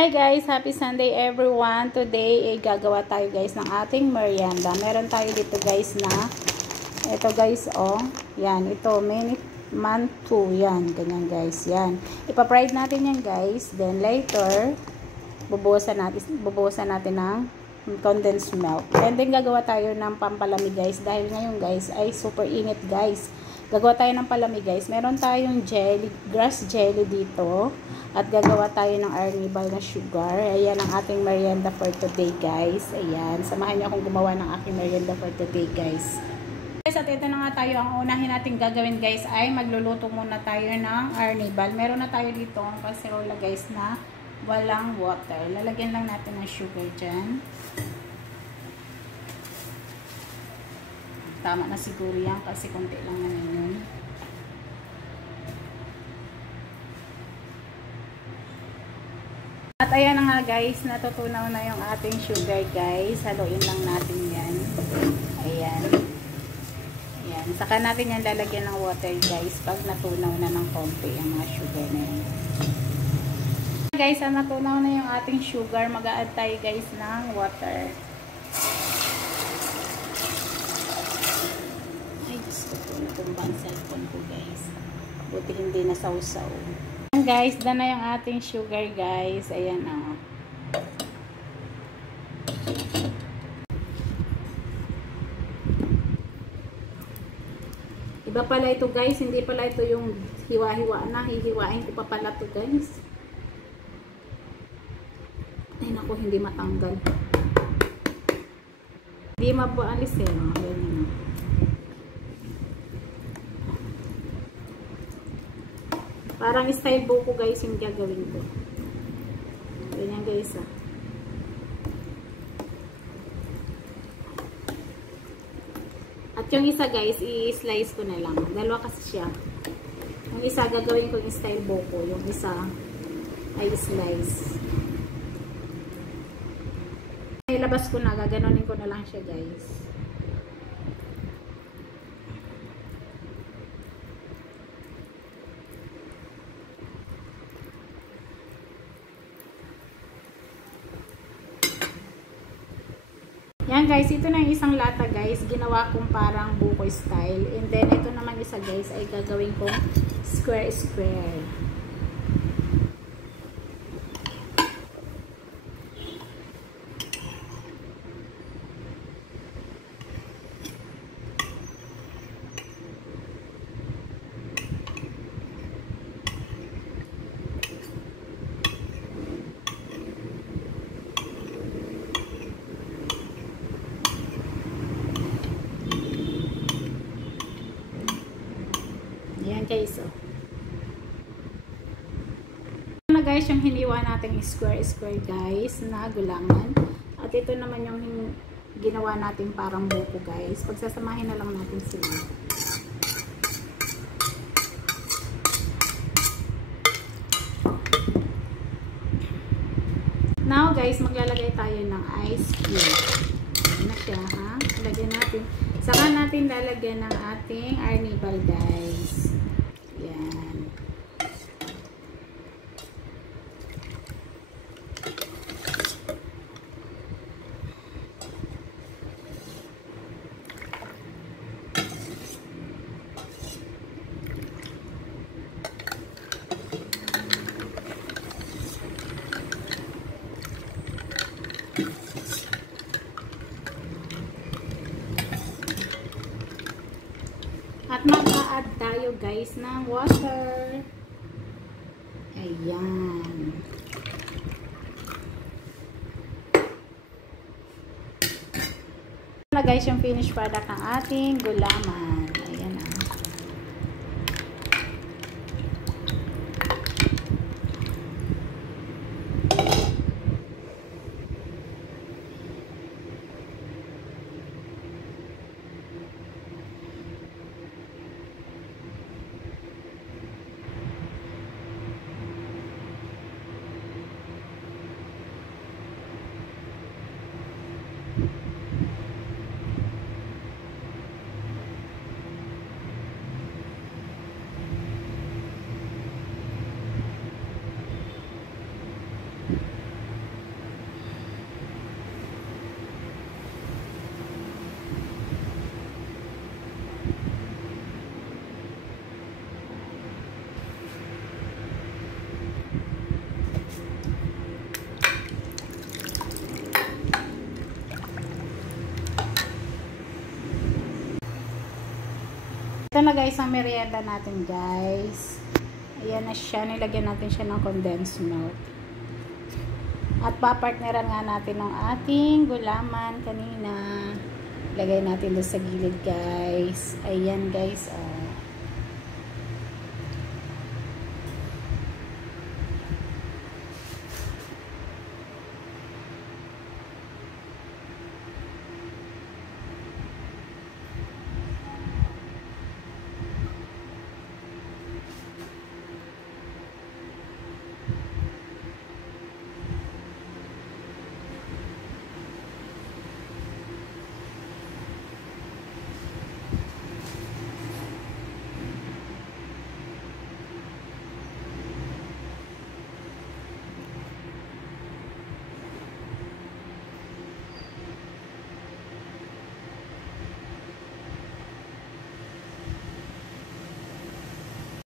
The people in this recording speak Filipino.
Hi guys! Happy Sunday everyone! Today, gagawa tayo guys ng ating merienda. Meron tayo dito guys na, ito guys yan, ito, man 2, yan, ganyan guys, yan. Ipa-fried natin yan guys, then later, bubuhusan natin ng condensed milk. And then, gagawa tayo ng pampalamig guys, dahil ngayon guys, ay super init guys. Gagawa tayo ng palamig guys. Meron tayong grass jelly dito. At gagawa tayo ng arnibal na sugar. Ayan ang ating merienda for today guys. Ayan. Samahan niyo akong gumawa ng aking merienda for today guys. Guys, at ito na nga tayo. Ang unahin natin gagawin guys ay magluluto muna tayo ng arnibal. Meron na tayo dito ang kaserola guys na walang water. Lalagyan lang natin ng sugar dyan. Tama na siguro yan kasi konti lang naman yun. At ayan na nga guys, natutunaw na yung ating sugar guys. Haluin lang natin yan. Ayan. Ayan. Saka natin yan lalagyan ng water guys pag natunaw na ng konti yung mga sugar na yan. Guys, natunaw na yung ating sugar. Mag-a-add tayo guys ng water. Natumbang cellphone ko guys. Buti hindi na sausaw. Ayan guys, dyan na yung ating sugar guys. Ayan o. Iba pala ito guys. Hindi pala ito yung hiwa-hiwa na. Hihiwain ko pa pala ito guys. Ay naku, hindi matanggal. Hindi mapaalis eh. Ganyan o. Parang style buko guys yung gagawin ko. Ganyan guys ah. At yung isa guys, i-slice ko na lang. Dalawa kasi siya. Yung isa gagawin ko yung style buko. Yung isa ay slice. Ilabas ko na. Gaganonin ko na lang siya guys. Yan guys, ito na yung isang lata guys. Ginawa kong parang buko style. And then, ito naman isa guys ay gagawin kong square. Ayan guys, oh. Ito na guys yung hiniwa natin square guys na gulangan. At ito naman yung ginawa natin parang buko guys. Pagsasamahin na lang natin sila. Now guys, maglalagay tayo ng ice cube. Ayan na siya ha. Lagyan natin. Saka natin lalagyan ng ating arnibal guys. Yan. At mag-a-add tayo guys ng water. Ayan. Ito na guys yung finished product ng ating gulaman. Ayan na. Ito na guys, ang merienda natin guys. Ayan na siya. Nilagyan natin siya ng condensed milk. At papartneran nga natin ng ating gulaman kanina. Lagay natin doon sa gilid guys. Ayan guys. Oh.